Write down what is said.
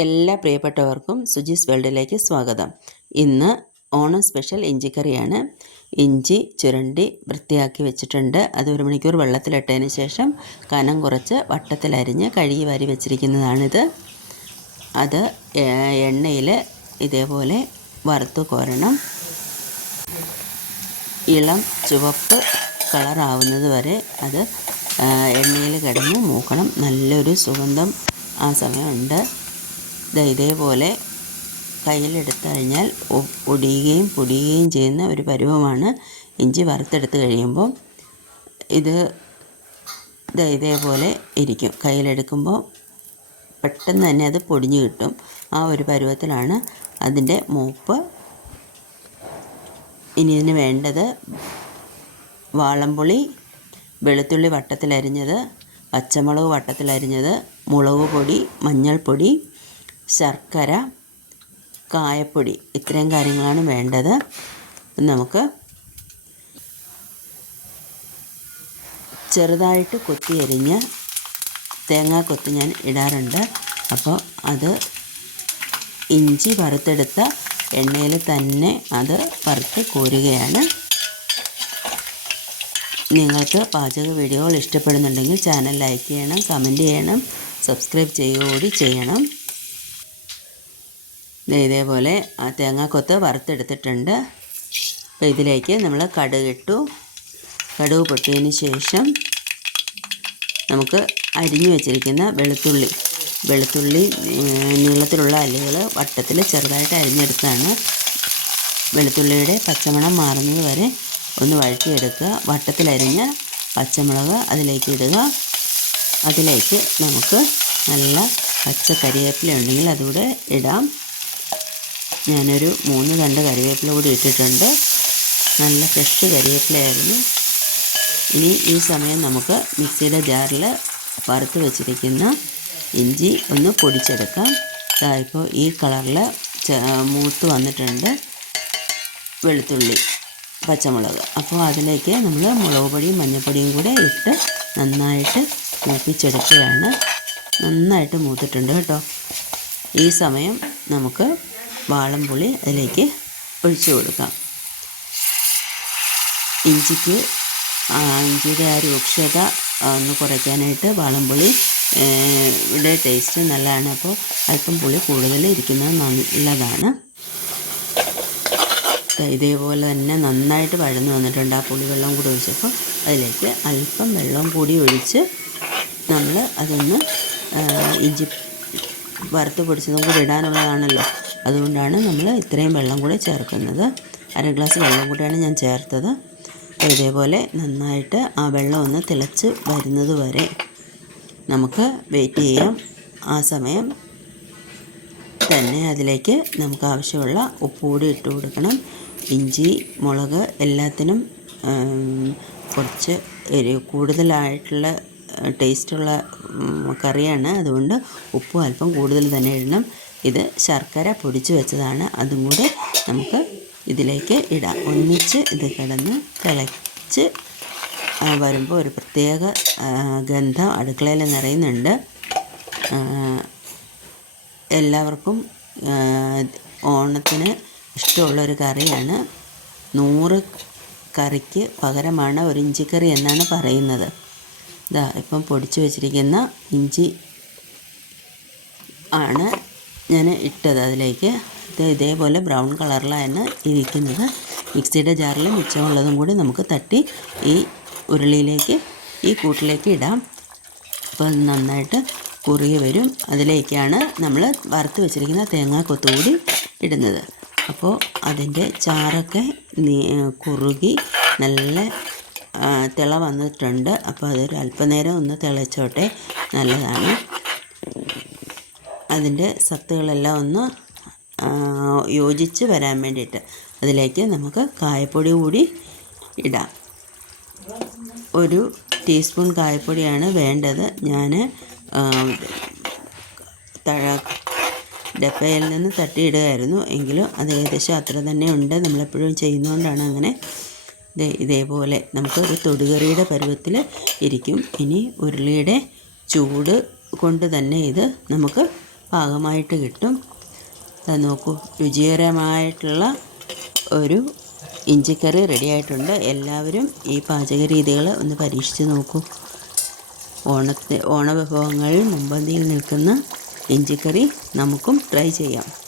എല്ലാ പ്രിയപ്പെട്ടവർക്കും സുജിസ് വേൾഡിലേക്ക് സ്വാഗതം. ഇന്ന് ഓണം സ്പെഷ്യൽ ഇഞ്ചിക്കറിയാണ്. ഇഞ്ചി ചുരണ്ടി വൃത്തിയാക്കി വെച്ചിട്ടുണ്ട്. അത് ഒരു മണിക്കൂർ വെള്ളത്തിലിട്ടതിന് ശേഷം കനം കുറച്ച് വട്ടത്തിലരിഞ്ഞ് കഴുകി വാരി വെച്ചിരിക്കുന്നതാണിത്. അത് എണ്ണയിൽ ഇതേപോലെ വറുത്ത് കോരണം. ഇളം ചുവപ്പ് കളറാവുന്നത് വരെ അത് എണ്ണയിൽ കിടന്ന് മൂക്കണം. നല്ലൊരു സുഗന്ധം ആ സമയമുണ്ട്. ഇതേപോലെ കയ്യിലെടുത്ത് കഴിഞ്ഞാൽ ഒടിയുകയും പൊടിയുകയും ചെയ്യുന്ന ഒരു പരുവമാണ് ഇഞ്ചി വറുത്തെടുത്ത് കഴിയുമ്പോൾ ഇത് ഇതേപോലെ ഇരിക്കും. കയ്യിലെടുക്കുമ്പോൾ പെട്ടെന്ന് തന്നെ അത് പൊടിഞ്ഞു കിട്ടും. ആ ഒരു പരുവത്തിലാണ് അതിന്റെ മൂപ്പ്. ഇനി ഇതിന് വേണ്ടത് വാളംപുളി വെളുത്തുള്ളി വട്ടത്തിലരിഞ്ഞത് പച്ചമുളക് വട്ടത്തിലരിഞ്ഞത് മുളക് പൊടി മഞ്ഞൾപ്പൊടി ശർക്കര കായപ്പൊടി ഇത്രയും കാര്യങ്ങളാണ് വേണ്ടത്. നമുക്ക് ചെറുതായിട്ട് കൊത്തി അരിഞ്ഞ് കൊത്തി ഞാൻ ഇടാറുണ്ട്. അപ്പോൾ അത് ഇഞ്ചി വറുത്തെടുത്ത എണ്ണയിൽ തന്നെ അത് വറുത്ത് കോരുകയാണ്. നിങ്ങൾക്ക് പാചക വീഡിയോകൾ ഇഷ്ടപ്പെടുന്നുണ്ടെങ്കിൽ ചാനൽ ലൈക്ക് ചെയ്യണം കമന്റ് ചെയ്യണം സബ്സ്ക്രൈബ് ചെയ്യുകൂടി ചെയ്യണം. ഇതേപോലെ ആ തേങ്ങാക്കൊത്ത് വറുത്തെടുത്തിട്ടുണ്ട്. അപ്പോൾ ഇതിലേക്ക് നമ്മൾ കടുക് ഇട്ടു. കടുക് പൊട്ടിയതിന് ശേഷം നമുക്ക് അരിഞ്ഞു വെച്ചിരിക്കുന്ന വെളുത്തുള്ളി വെളുത്തുള്ളി നീളത്തിലുള്ള അല്ലികൾ വട്ടത്തിൽ ചെറുതായിട്ട് അരിഞ്ഞെടുത്താണ് വെളുത്തുള്ളിയുടെ പച്ചമണം മാറുന്നത് വരെ ഒന്ന് വഴറ്റിയെടുക്കുക. വട്ടത്തിലരിഞ്ഞ പച്ചമുളക് അതിലേക്ക് ഇടുക. അതിലേക്ക് നമുക്ക് നല്ല പച്ച കരിവേപ്പില ഉണ്ടെങ്കിൽ അതുകൂടെ ഇടാം. ഞാനൊരു മൂന്ന് രണ്ട് കരിവേപ്പില കൂടി ഇട്ടിട്ടുണ്ട്. നല്ല ഫ്രഷ് കരിവേപ്പിലയായിരുന്നു. ഇനി ഈ സമയം നമുക്ക് മിക്സിയുടെ ജാറിൽ വറുത്ത് വെച്ചിരിക്കുന്ന ഇഞ്ചി ഒന്ന് പൊടിച്ചെടുക്കാം. ഇപ്പോൾ ഈ കളറിൽ മൂത്ത് വന്നിട്ടുണ്ട് വെളുത്തുള്ളി പച്ചമുളക്. അപ്പോൾ അതിലേക്ക് നമ്മൾ മുളക് പൊടിയും മഞ്ഞൾപ്പൊടിയും കൂടെ ഇട്ട് നന്നായിട്ട് മൂപ്പിച്ചെടുക്കുകയാണ്. നന്നായിട്ട് മൂത്തിട്ടുണ്ട് കേട്ടോ. ഈ സമയം നമുക്ക് വാളംപുളി അതിലേക്ക് ഒഴിച്ചു കൊടുക്കാം. ഇഞ്ചിക്ക് ഇഞ്ചിയുടെ ആ രൂക്ഷത ഒന്ന് കുറയ്ക്കാനായിട്ട് വാളംപുളി ഇവിടെ ടേസ്റ്റ് നല്ലതാണ്. അപ്പോൾ അല്പം പുളി കൂടുതൽ ഇരിക്കുന്നത് നല്ലതാണ് ഇതേപോലെ തന്നെ നന്നായിട്ട് വഴന്നു വന്നിട്ടുണ്ട് ആ പുളിവെള്ളം കൂടി ഒഴിച്ചപ്പോൾ. അതിലേക്ക് അല്പം വെള്ളം കൂടി ഒഴിച്ച് നമ്മൾ അതൊന്ന് ഇഞ്ചി വറുത്ത് പൊടിച്ചതും കൂടി ഇടാനുള്ളതാണല്ലോ. അതുകൊണ്ടാണ് നമ്മൾ ഇത്രയും വെള്ളം കൂടെ ചേർക്കുന്നത്. അര ഗ്ലാസ് വെള്ളം കൂടെയാണ് ഞാൻ ചേർത്തത്. ഇതേപോലെ നന്നായിട്ട് ആ വെള്ളം ഒന്ന് തിളച്ച് വരുന്നത് വരെ നമുക്ക് വെയിറ്റ് ചെയ്യാം. ആ സമയം തന്നെ അതിലേക്ക് നമുക്ക് ആവശ്യമുള്ള ഉപ്പ് കൂടി ഇട്ട് കൊടുക്കണം. ഇഞ്ചി മുളക് എല്ലാത്തിനും കുറച്ച് എരി കൂടുതലായിട്ടുള്ള ടേസ്റ്റുള്ള കറിയാണ്. അതുകൊണ്ട് ഉപ്പ് അല്പം കൂടുതൽ തന്നെ ഇടണം. ഇത് ശർക്കര പൊടിച്ചു വെച്ചതാണ്. അതും കൂടെ നമുക്ക് ഇതിലേക്ക് ഇടാം. ഒന്നിച്ച് ഇത് കിടന്ന് തിളച്ച് വരുമ്പോൾ ഒരു പ്രത്യേക ഗന്ധം അടുക്കളയിൽ നിറയുന്നുണ്ട്. എല്ലാവർക്കും ഓണത്തിന് ഇഷ്ടമുള്ളൊരു കറിയാണ്. നൂറ് കറിക്ക് പകരമാണ് ഒരു ഇഞ്ചിക്കറി എന്നാണ് പറയുന്നത്. ഇതാ ഇപ്പം പൊടിച്ചു വെച്ചിരിക്കുന്ന ഇഞ്ചി ആണ്. ഞാൻ ഇട്ടത്. അതിലേക്ക് ഇത് ഇതേപോലെ ബ്രൗൺ കളറിലാണ് ഇരിക്കുന്നത്. മിക്സിയുടെ ജാറിൽ മിച്ചമുള്ളതും കൂടി നമുക്ക് തട്ടി ഈ ഉരുളിയിലേക്ക് ഈ കൂട്ടിലേക്ക് ഇടാം. അപ്പോൾ നന്നായിട്ട് കുറുകി വരും. അതിലേക്കാണ് നമ്മൾ വറുത്ത് വെച്ചിരിക്കുന്ന തേങ്ങാ കൊത്തുകൂടി ഇടുന്നത്. അപ്പോൾ അതിന്റെ ചാറൊക്കെ കുറുകി നല്ല തിള വന്നിട്ടുണ്ട്. അപ്പോൾ അതൊരു അല്പനേരം ഒന്ന് തിളച്ചോട്ടെ. നല്ലതാണ്. അതിന്റെ സത്തുകളെല്ലാം ഒന്ന് യോജിച്ച് വരാൻ വേണ്ടിയിട്ട് അതിലേക്ക് നമുക്ക് കായപ്പൊടി കൂടി ഇടാം. ഒരു ടീസ്പൂൺ കായപ്പൊടിയാണ് വേണ്ടത്. ഞാൻ ഡപ്പയിൽ നിന്ന് തട്ടിയിടുകയായിരുന്നു. എങ്കിലും അത് ഏകദേശം അത്ര തന്നെ ഉണ്ട്. നമ്മളെപ്പോഴും ചെയ്യുന്നതുകൊണ്ടാണ് അങ്ങനെ. ഇതേ ഇതേപോലെ നമുക്ക് ഒരു തൊടുകറിയുടെ പരുവത്തിൽ ഇരിക്കും. ഇനി ഉരുളിയുടെ ചൂട് കൊണ്ട് തന്നെ ഇത് നമുക്ക് പാകമായിട്ട് കിട്ടും. അത് നോക്കൂ രുചികരമായിട്ടുള്ള ഒരു ഇഞ്ചിക്കറി റെഡി ആയിട്ടുണ്ട്. എല്ലാവരും ഈ പാചക രീതികൾ ഒന്ന് പരീക്ഷിച്ച് നോക്കൂ. ഓണത്തെ ഓണവിഭവങ്ങളിൽ മുമ്പന്തിയിൽ നിൽക്കുന്ന ഇഞ്ചിക്കറി നമുക്കും ട്രൈ ചെയ്യാം.